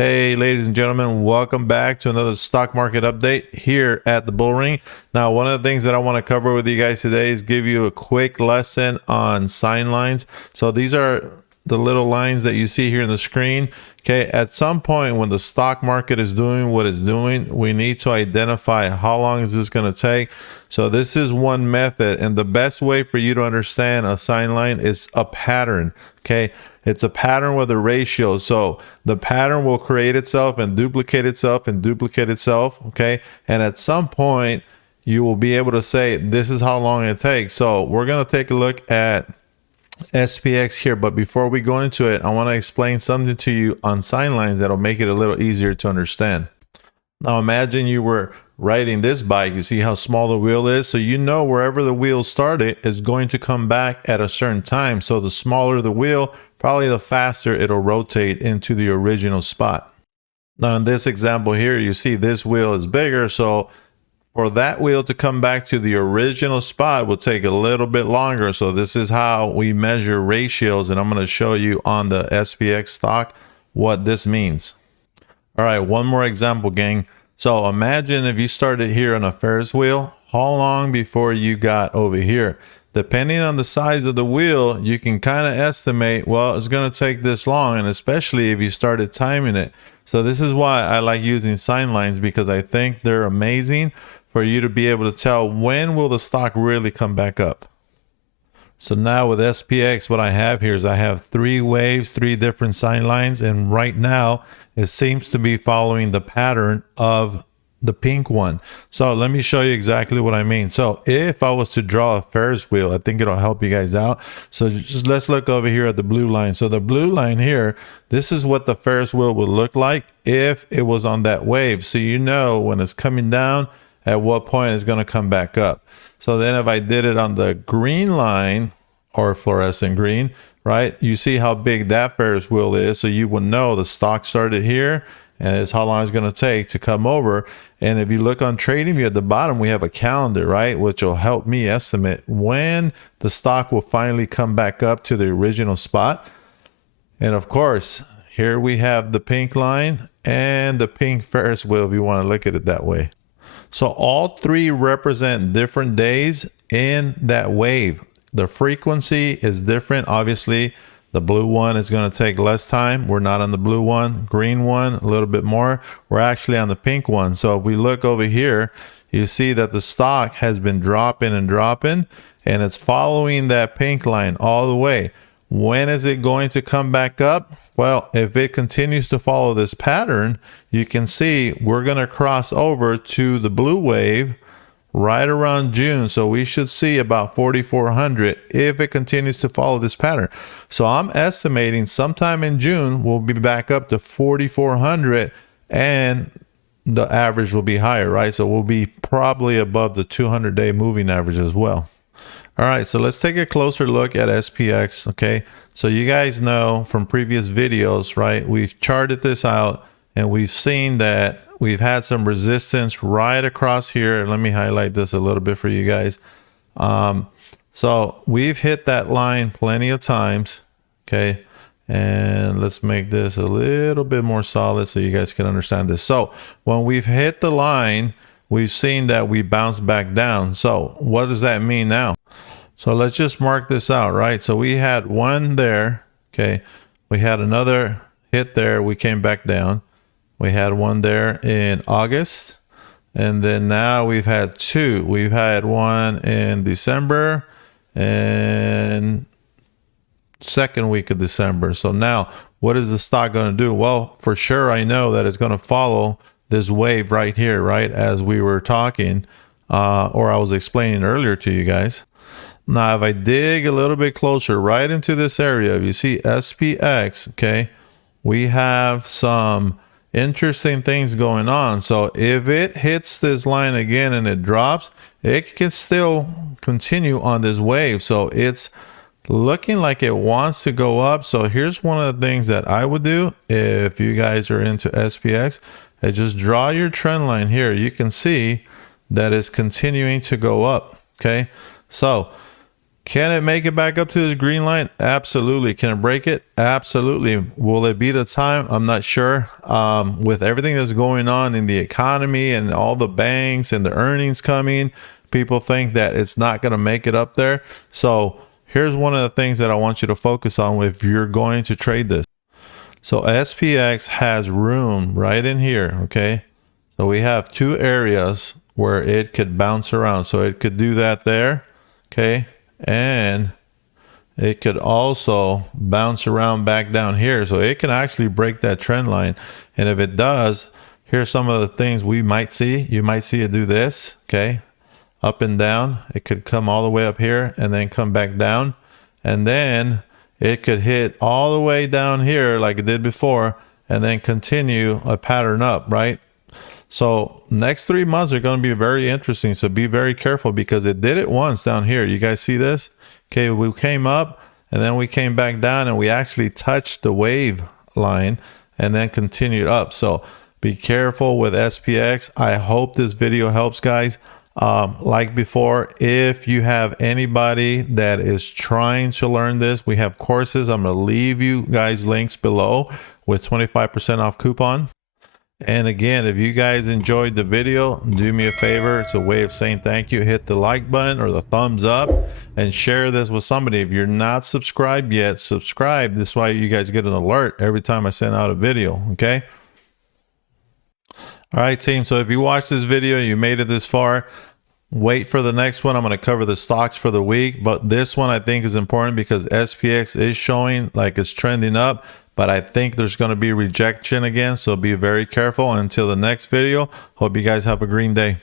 Hey, ladies and gentlemen, welcome back to another stock market update here at the Bull Ring. Now, one of the things that I want to cover with you guys today is give you a quick lesson on sign lines. So these are the little lines that you see here in the screen. Okay, at some point when the stock market is doing what it's doing, we need to identify how long is this going to take. So this is one method, and the best way for you to understand a sign line is a pattern. Okay, it's a pattern with a ratio. So the pattern will create itself and duplicate itself and duplicate itself. Okay, and at some point you will be able to say this is how long it takes. So we're going to take a look at SPX here, but before we go into it, I want to explain something to you on sign lines that'll make it a little easier to understand. Now imagine you were riding this bike. You see how small the wheel is, so you know wherever the wheel started is going to come back at a certain time. So the smaller the wheel, probably the faster it'll rotate into the original spot. Now in this example here, you see this wheel is bigger, so for that wheel to come back to the original spot will take a little bit longer. So this is how we measure ratios, and I'm going to show you on the SPX stock what this means. All right, one more example, gang. So imagine if you started here on a Ferris wheel, how long before you got over here? Depending on the size of the wheel, you can kind of estimate, well, it's going to take this long, and especially if you started timing it. So this is why I like using sign lines, because I think they're amazing for you to be able to tell when will the stock really come back up. So now with SPX, what I have here is I have three waves, three different sign lines, and right now it seems to be following the pattern of the pink one. So let me show you exactly what I mean. So if I was to draw a Ferris wheel, I think it'll help you guys out. So just let's look over here at the blue line. So the blue line here, this is what the Ferris wheel would look like if it was on that wave. So you know when it's coming down, at what point it's going to come back up. So then if I did it on the green line or fluorescent green, right, you see how big that Ferris wheel is. So you would know the stock started here and it's how long it's going to take to come over. And if you look on TradingView at the bottom, we have a calendar, right, which will help me estimate when the stock will finally come back up to the original spot. And of course, here we have the pink line and the pink Ferris wheel, if you want to look at it that way. So all three represent different days in that wave. The frequency is different. Obviously, the blue one is going to take less time. We're not on the blue one. Green one, a little bit more. We're actually on the pink one. So if we look over here, you see that the stock has been dropping and dropping, and it's following that pink line all the way. When is it going to come back up? Well, if it continues to follow this pattern, you can see we're going to cross over to the blue wave right around June. So we should see about 4,400 if it continues to follow this pattern. So I'm estimating sometime in June, we'll be back up to 4,400 and the average will be higher, right? So we'll be probably above the 200-day moving average as well. All right, so let's take a closer look at SPX. Okay, so you guys know from previous videos, right, we've charted this out and we've seen that we've had some resistance right across here. Let me highlight this a little bit for you guys. So we've hit that line plenty of times. Okay, and let's make this a little bit more solid so you guys can understand this. So when we've hit the line, we've seen that we bounce back down. So what does that mean now? So let's just mark this out, right? So we had one there, okay? We had another hit there, we came back down. We had one there in August, and then now we've had two. We've had one in December and second week of December. So now what is the stock going to do? Well, for sure, I know that it's going to follow this wave right here, right? As we were talking, or I was explaining earlier to you guys. Now, if I dig a little bit closer right into this area, if you see SPX, okay, we have some interesting things going on. So if it hits this line again and it drops, it can still continue on this wave. So it's looking like it wants to go up. So here's one of the things that I would do if you guys are into SPX, is just draw your trend line here. You can see that it's continuing to go up. Okay, so Can it make it back up to this green line? Absolutely. Can it break it? Absolutely. Will it be the time? I'm not sure. With everything that's going on in the economy and all the banks and the earnings coming, people think that it's not going to make it up there. So here's one of the things that I want you to focus on if you're going to trade this. So SPX has room right in here. Okay. So we have two areas where it could bounce around. So it could do that there. Okay. And it could also bounce around back down here, so it can actually break that trend line. And if it does, here's some of the things we might see. You might see it do this, okay, up and down. It could come all the way up here and then come back down, and then it could hit all the way down here like it did before and then continue a pattern up, right? So next 3 months are going to be very interesting. So be very careful, because it did it once down here. You guys see this? Okay, we came up and then we came back down and we actually touched the wave line and then continued up. So be careful with SPX. I hope this video helps, guys. Like before, if you have anybody that is trying to learn this, we have courses. I'm going to leave you guys links below with 25% off coupon. And again, if you guys enjoyed the video, do me a favor. It's a way of saying thank you. Hit the like button or the thumbs up and share this with somebody. If you're not subscribed yet, subscribe. This is why you guys get an alert every time I send out a video. Okay. All right, team. So if you watched this video, you made it this far, wait for the next one. I'm going to cover the stocks for the week, but this one I think is important because SPX is showing like it's trending up. But I think there's going to be rejection again, so be very careful. Until the next video, hope you guys have a green day.